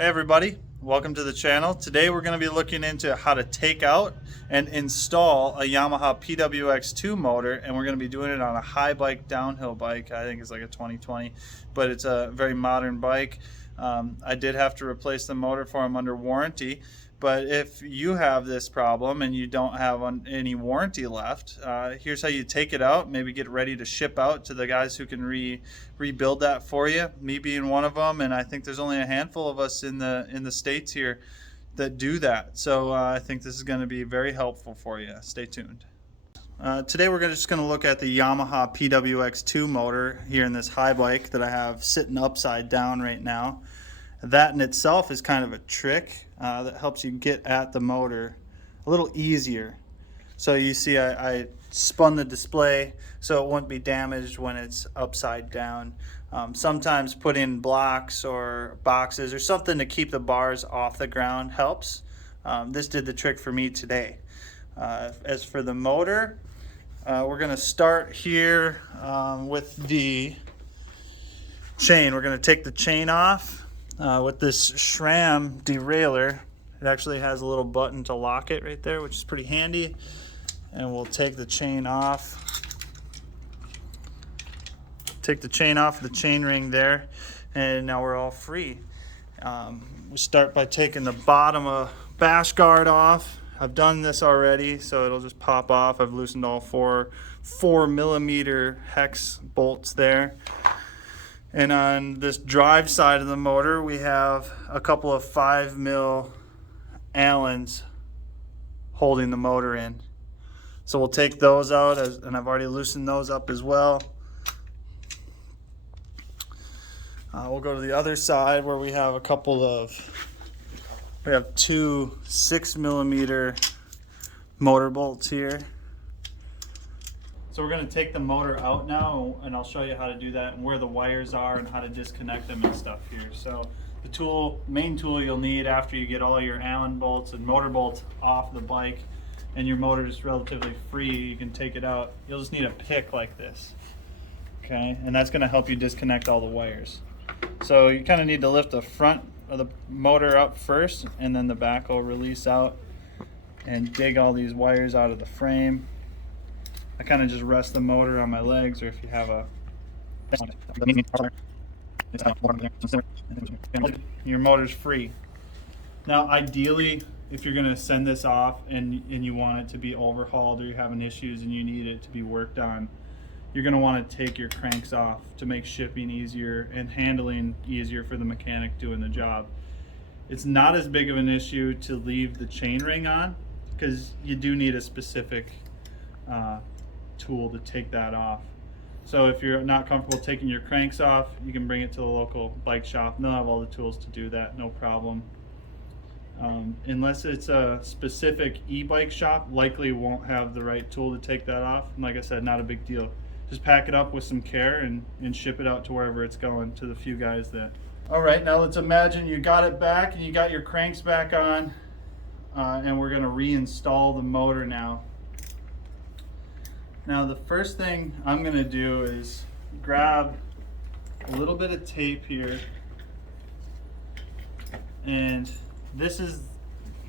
Hey everybody, welcome to the channel. Today we're going to be looking into how to take out and install a Yamaha pwx2 motor, and we're going to be doing it on a haibike downhill bike. I think it's like a 2020, but it's a very modern bike. I did have to replace the motor for them under warranty, but if you have this problem and you don't have any warranty left, here's how you take it out, maybe get ready to ship out to the guys who can rebuild that for you, me being one of them, and I think there's only a handful of us in the States here that do that. So I think this is going to be very helpful for you. Stay tuned. Today we're just going to look at the Yamaha pwx2 motor here in this haibike that I have sitting upside down right now. That in itself is kind of a trick that helps you get at the motor a little easier. So you see I spun the display so it wouldn't be damaged when it's upside down. Sometimes put in blocks or boxes or something to keep the bars off the ground helps. This did the trick for me today. As for the motor, we're going to start here with the chain. We're going to take the chain off with this SRAM derailleur. It actually has a little button to lock it right there, which is pretty handy. And we'll take the chain off. Take the chain off the chain ring there, and now we're all free. We start by taking the bottom bash guard off. I've done this already, so it'll just pop off. I've loosened all four 4mm hex bolts there. And on this drive side of the motor, we have a couple of 5mm Allens holding the motor in. So we'll take those out, and I've already loosened those up as well. We'll go to the other side where we have two 6mm motor bolts here. So we're going to take the motor out now, and I'll show you how to do that and where the wires are and how to disconnect them and stuff here. So the main tool you'll need after you get all your Allen bolts and motor bolts off the bike and your motor is relatively free, you can take it out. You'll just need a pick like this, okay? And that's going to help you disconnect all the wires. So you kind of need to lift the front of the motor up first, and then the back will release out and dig all these wires out of the frame. I kind of just rest the motor on my legs, or if you have your motor's free. Now ideally, if you're going to send this off and you want it to be overhauled, or you're having issues and you need it to be worked on, you're going to want to take your cranks off to make shipping easier and handling easier for the mechanic doing the job. It's not as big of an issue to leave the chain ring on, because you do need a specific tool to take that off. So if you're not comfortable taking your cranks off, you can bring it to the local bike shop and they'll have all the tools to do that, no problem. Unless it's a specific e-bike shop, likely won't have the right tool to take that off. And like I said, not a big deal. Just pack it up with some care and ship it out to wherever it's going, to the few guys that. All right, now let's imagine you got it back and you got your cranks back on, and we're going to reinstall the motor now. Now the first thing I'm going to do is grab a little bit of tape here, and this is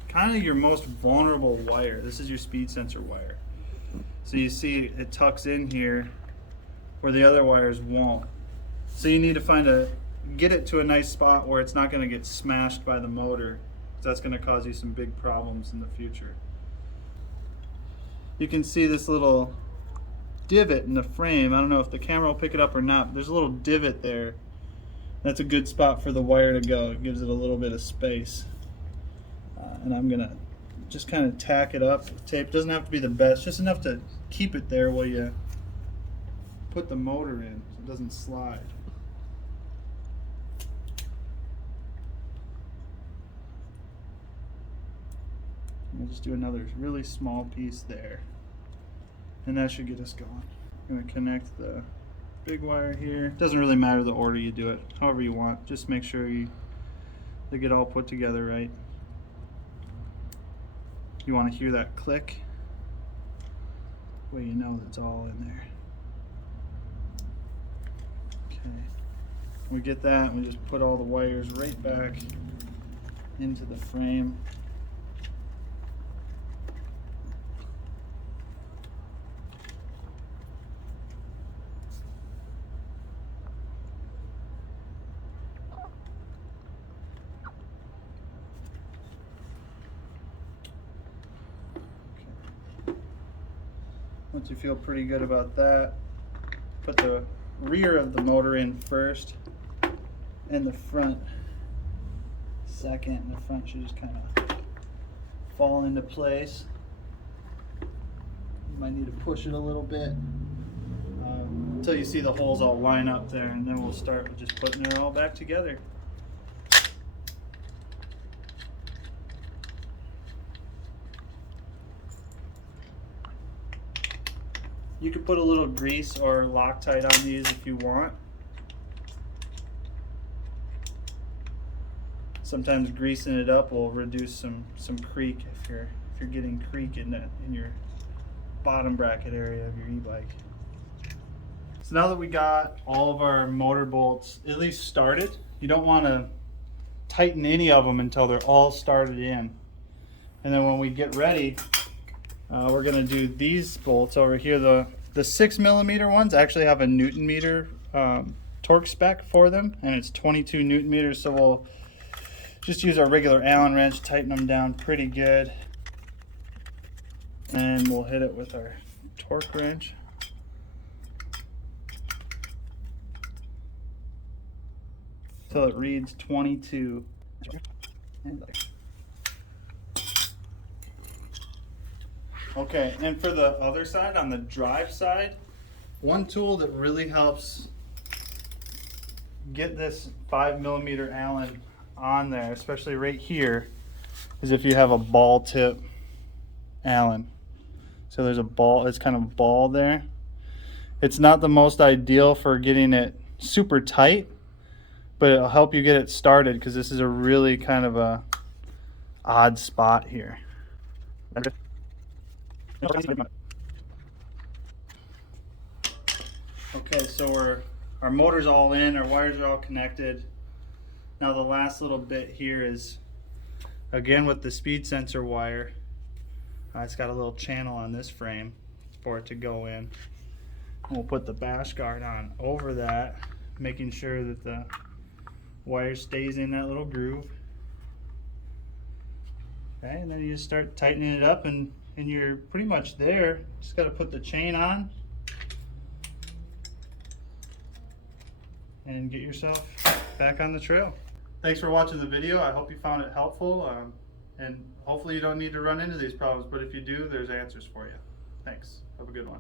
kind of your most vulnerable wire. This is your speed sensor wire. So you see it tucks in here where the other wires won't. So you need to get it to a nice spot where it's not going to get smashed by the motor, because that's going to cause you some big problems in the future. You can see this little divot in the frame. I don't know if the camera will pick it up or not, but there's a little divot there. That's a good spot for the wire to go. It gives it a little bit of space. And I'm gonna just kind of tack it up with tape. Doesn't have to be the best, just enough to keep it there while you put the motor in so it doesn't slide. We'll just do another really small piece there, and that should get us going. I'm gonna connect the big wire here. Doesn't really matter the order you do it, however you want. Just make sure they get all put together right. You want to hear that click, well, you know it's all in there. Okay, we get that, and we just put all the wires right back into the frame. Once you feel pretty good about that, put the rear of the motor in first and the front second, and the front should just kind of fall into place. You might need to push it a little bit until you see the holes all line up there, and then we'll start with just putting it all back together. You could put a little grease or Loctite on these if you want. Sometimes greasing it up will reduce some creak if you're getting creak in your bottom bracket area of your e-bike. So now that we got all of our motor bolts at least started, you don't want to tighten any of them until they're all started in. And then when we get ready, we're going to do these bolts over here. The 6mm ones actually have a Newton meter torque spec for them, and it's 22 Newton meters. So we'll just use our regular Allen wrench, tighten them down pretty good, and we'll hit it with our torque wrench. Till it reads 22. Okay, and for the other side, on the drive side, one tool that really helps get this 5mm Allen on there, especially right here, is if you have a ball tip Allen. So there's a ball, it's kind of ball there. It's not the most ideal for getting it super tight, but it'll help you get it started, because this is a really kind of a odd spot here. Okay, so our motor's all in, our wires are all connected. Now the last little bit here is, again with the speed sensor wire, it's got a little channel on this frame for it to go in. We'll put the bash guard on over that, making sure that the wire stays in that little groove. Okay, and then you just start tightening it up, and you're pretty much there. Just got to put the chain on and get yourself back on the trail. Thanks for watching the video. I hope you found it helpful, and hopefully you don't need to run into these problems, but if you do, there's answers for you. Thanks. Have a good one.